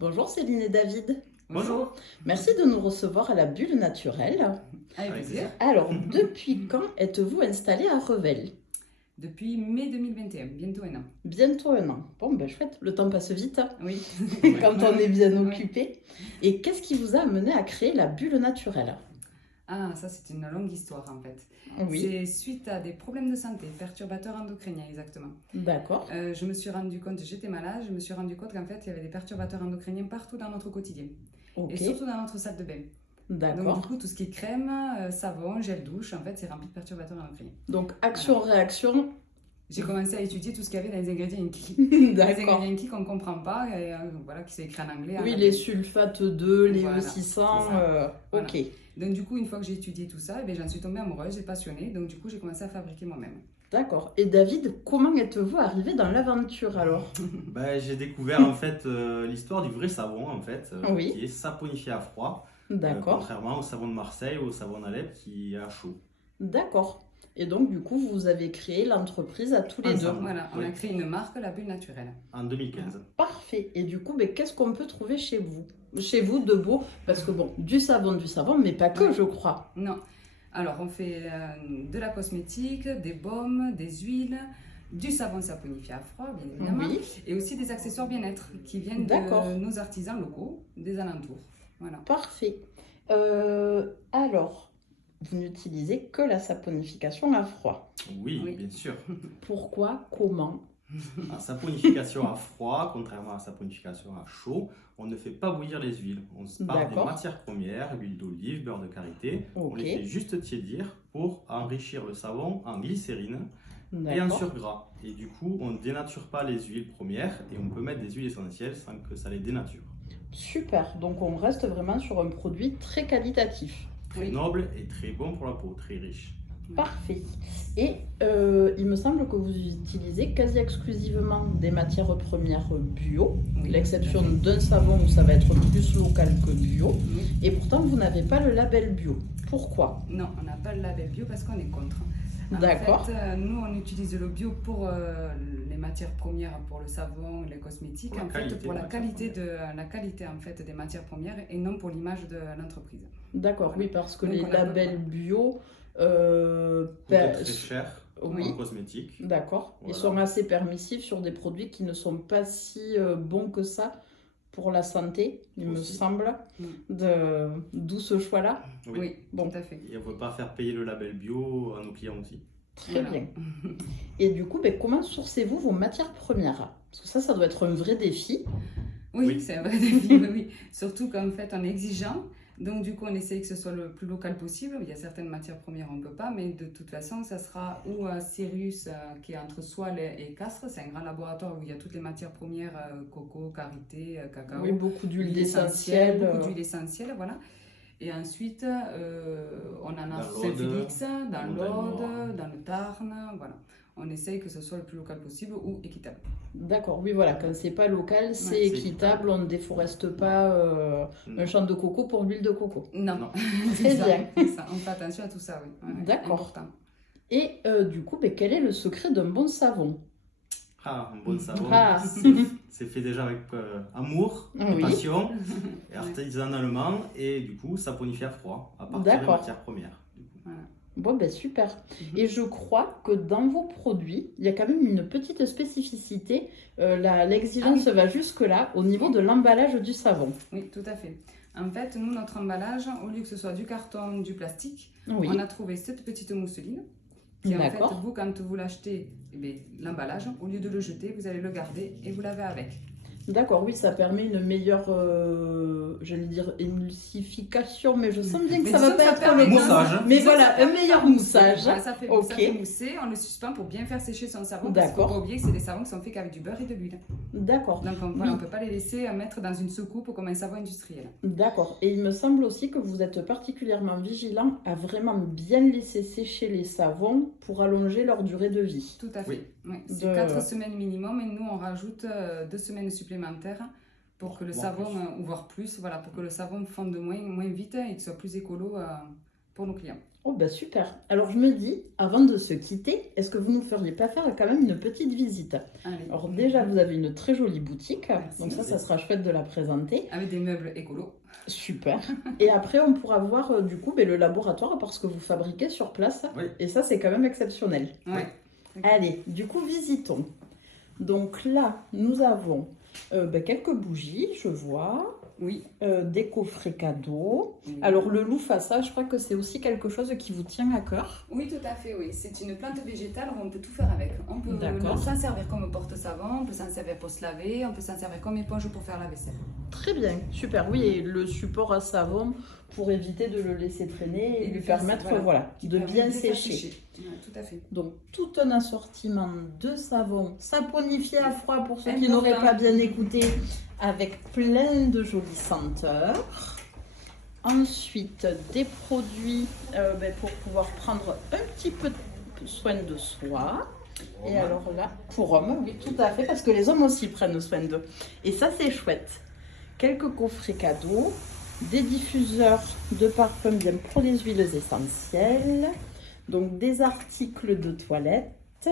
Bonjour Céline et David. Bonjour. Merci de nous recevoir à la Bulle Naturelle. Avec plaisir. Alors, depuis quand êtes-vous installé à Revel? Depuis mai 2021, bientôt un an. Bientôt un an. Bon, ben chouette, le temps passe vite hein, Oui. quand on est bien Oui. occupé. Et qu'est-ce qui vous a amené à créer la Bulle Naturelle? Ah, ça c'est une longue histoire en fait. Oui, C'est suite à des problèmes de santé, perturbateurs endocriniens exactement. d'accord. Je me suis rendu compte, j'étais malade, je me suis rendu compte qu'en fait il y avait des perturbateurs endocriniens partout dans notre quotidien. Et Ok, surtout dans notre salle de bain. Donc du d'accord. coup tout ce qui est crème, savon, gel douche, en fait c'est rempli de perturbateurs endocriniens. Donc, action-réaction. J'ai commencé à étudier tout ce qu'il y avait dans les ingrédients Inki. Les D'accord. ingrédients Inki qu'on ne comprend pas, et voilà, qui s'écrit en anglais. Oui, en les latin. sulfates 2, les Voilà, E600. c'est ça. Voilà. Ok, Donc du coup, une fois que j'ai étudié tout ça, j'en suis tombée amoureuse, j'ai passionné. Donc du coup, j'ai commencé à fabriquer moi-même. d'accord. Et David, comment êtes-vous arrivé dans l'aventure alors? J'ai découvert en fait l'histoire du vrai savon en fait, Oui. qui est saponifié à froid, D'accord. contrairement au savon de Marseille ou au savon d'Alep qui est à chaud. D'accord. Et donc, du coup, vous avez créé l'entreprise à tous les deux. Ensemble. Voilà, on Oui. a créé une marque, la Bulle Naturelle. En 2015. Parfait. Et du coup, qu'est-ce qu'on peut trouver chez vous? Chez vous, de beau? Parce que bon, du savon, mais pas que, Ouais. je crois. Non. Alors, on fait de la cosmétique, des baumes, des huiles, du savon saponifié à froid, bien évidemment, Oui. et aussi des accessoires bien-être qui viennent D'accord. de nos artisans locaux, des alentours. Voilà. Parfait. Alors, vous n'utilisez que la saponification à froid. Oui, Oui. bien sûr. Pourquoi? Comment? La saponification à froid, contrairement à la saponification à chaud, on ne fait pas bouillir les huiles. On se part des D'accord. matières premières, huile d'olive, beurre de karité. On les Ok. fait juste tiédir pour enrichir le savon en glycérine et en D'accord. surgras. Et du coup, on ne dénature pas les huiles premières et on peut mettre des huiles essentielles sans que ça les dénature. Super. Donc, on reste vraiment sur un produit très qualitatif. Très Oui. noble et très bon pour la peau, très riche. Parfait. Et il me semble que vous utilisez quasi exclusivement des matières premières bio, Oui, l'exception tout à fait. d'un savon où ça va être plus local que bio. Oui. Et pourtant, vous n'avez pas le label bio. Pourquoi? Non, on n'a pas le label bio parce qu'on est contre. D'accord. En fait, nous, on utilise le bio pour les matières premières, pour le savon, les cosmétiques, Pour la en fait, qualité pour des la matières qualité la qualité en fait des matières premières et non pour l'image de l'entreprise. D'accord, Voilà. oui, parce que Donc, les on a pas- labels bio, Coûte très cher oui. en cosmétique. D'accord. Ils Voilà. sont assez permissifs sur des produits qui ne sont pas si bons que ça pour la santé, il me Aussi. semble. D'où ce choix-là. Oui, Bon. tout à fait. Et on ne veut pas faire payer le label bio à nos clients aussi. Très Voilà. bien. Et du coup, comment sourcez-vous vos matières premières? Parce que ça doit être un vrai défi. Oui, Oui. c'est un vrai défi, oui. Surtout qu'en fait, on est exigeant. Donc, du coup, on essaye que ce soit le plus local possible. Il y a certaines matières premières, on ne peut pas, mais de toute façon, ça sera ou à Sirius, qui est entre Soile et Castres. C'est un grand laboratoire où il y a toutes les matières premières, coco, karité, cacao. Oui, beaucoup d'huile Huile essentielle. beaucoup d'huile essentielle, voilà. Et ensuite, on en a Dans Saint-Félix, dans l'Aude, l'Aude, dans le Tarn, voilà. On essaye que ce soit le plus local possible ou équitable. D'accord, oui, voilà, quand c'est pas local, c'est Ouais, c'est équitable, on ne déforeste pas un champ de coco pour l'huile de coco. Non, Non. Très ça, bien. c'est ça. On fait attention à tout ça, oui. Ouais, D'accord. important. Et du coup, quel est le secret d'un bon savon? Ah, un bon savon, Ah. c'est fait déjà avec amour et Oui. passion, et artisanalement, et du coup saponifié à froid, à partir des D'accord. matières premières. du coup. Voilà. Bon, super. Mhm. Et je crois que dans vos produits, il y a quand même une petite spécificité. L'exigence va jusque-là au niveau de l'emballage du savon. Oui, tout à fait. En fait, nous, notre emballage, au lieu que ce soit du carton, du plastique, Oui, on a trouvé cette petite mousseline qui, en fait, d'accord. vous, quand vous l'achetez, eh bien, l'emballage, au lieu de le jeter, vous allez le garder et vous l'avez avec. D'accord, oui, ça permet une meilleure, j'allais dire émulsification, mais je sens bien que Mais ça va disons pas ça être permet le de- bon. Moussage, hein. Mais disons voilà, ça un permet de meilleur faire mousser. moussage. Voilà, ça fait Ok. mousser, on le suspend pour bien faire sécher son savon. Parce qu'il ne D'accord. faut pas oublier que c'est des savons qui sont faits qu'avec du beurre et de l'huile. D'accord. Donc, on Oui. ne peut pas les laisser mettre dans une soucoupe comme un savon industriel. D'accord. Et il me semble aussi que vous êtes particulièrement vigilant à vraiment bien laisser sécher les savons pour allonger leur durée de vie. Tout à fait. Oui. Oui. C'est De- 4 semaines minimum et nous, on rajoute 2 semaines supplémentaires pour que le Voire savon, plus. ou voire plus, voilà, pour que le savon fonde moins vite et qu'il soit plus écolo pour nos clients. Oh bah super. Alors je me dis, avant de se quitter, est-ce que vous nous feriez pas faire quand même une petite visite? Allez. Alors déjà, vous avez une très jolie boutique, Merci. donc ça sera chouette de la présenter. Avec des meubles écolos. Super. Et après, on pourra voir du coup le laboratoire parce que vous fabriquez sur place. Oui. Et ça, c'est quand même exceptionnel. Ouais. Allez, du coup, visitons. Donc là, nous avons quelques bougies, je vois. Oui. Des coffrets cadeaux. Oui. Alors le louffa, ça, je crois que c'est aussi quelque chose qui vous tient à cœur. Oui, tout à fait, oui. C'est une plante végétale où on peut tout faire avec. On peut D'accord. s'en servir comme porte-savon, on peut s'en servir pour se laver, on peut s'en servir comme éponge pour faire la vaisselle. Très bien, super. Oui, et le support à savon pour éviter de le laisser traîner et lui permettre Qui de permet bien les faire sécher. Ouais, tout à fait. Donc tout un assortiment de savons saponifiés à froid pour ceux qui Important. n'auraient pas bien écouté, avec plein de jolies senteurs. Ensuite, des produits pour pouvoir prendre un petit peu soin de soi. Et alors là, pour hommes, oui, tout à fait, parce que les hommes aussi prennent soin d'eux. Et ça, c'est chouette. Quelques coffrets cadeaux, des diffuseurs de parfums bien pour les huiles essentielles, donc des articles de toilette,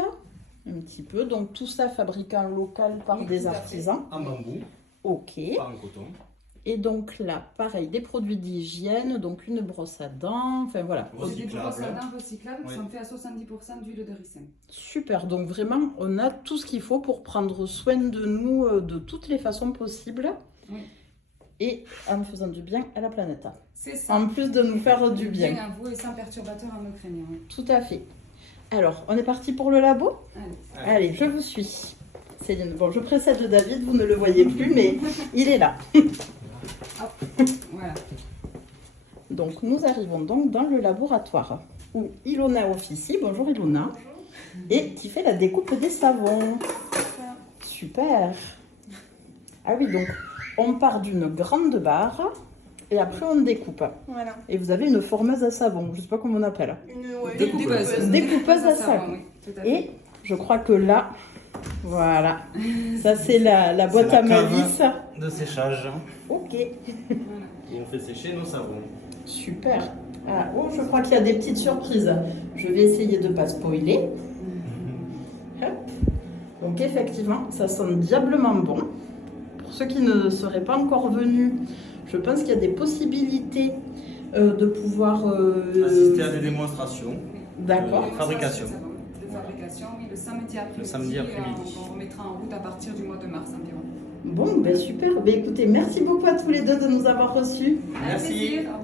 un petit peu. Donc tout ça fabriqué en local par Oui, des tout à fait. artisans. En bambou, Ok. pas en coton. Et donc là, pareil, des produits d'hygiène, donc une brosse à dents, enfin voilà. Recyclable. C'est des brosses à dents recyclables qui Oui. sont faites à 70% d'huile de ricin. Super, donc vraiment, on a tout ce qu'il faut pour prendre soin de nous de toutes les façons possibles. Oui. Et en faisant du bien à la planète. C'est ça. En plus de nous faire du bien. à vous et sans perturbateur endocrinien. Oui. Tout à fait. Alors, on est parti pour le labo? Allez. Allez, je vous suis. Céline, bon, je précède David, vous ne le voyez plus, mais il est là. Voilà. Donc, nous arrivons donc dans le laboratoire où Ilona officie. Bonjour Ilona. Et qui fait la découpe des savons. Super. Ah oui, donc on part d'une grande barre et après on découpe. Voilà. Et vous avez une formeuse à savon, je ne sais pas comment on appelle. Une Découpeuse. Découpeuse à savon. Oui, tout à fait. Et je crois que là, voilà, ça c'est la boîte C'est la à cave. malice. De séchage. Ok, Voilà. Et on fait sécher nos savons. super. Ah, oh, je crois qu'il y a des petites surprises. Je vais essayer de ne pas spoiler. Hop. Donc effectivement, ça sent diablement bon. Pour ceux qui ne seraient pas encore venus, je pense qu'il y a des possibilités de pouvoir... Assister à des démonstrations. D'accord. Fabrication. De fabrication, oui, le samedi après-midi. Le samedi après-midi. On remettra en route à partir du mois de mars environ. Bon, ben super. Ben écoutez, merci beaucoup à tous les deux de nous avoir reçus. Merci. Avec plaisir, au revoir.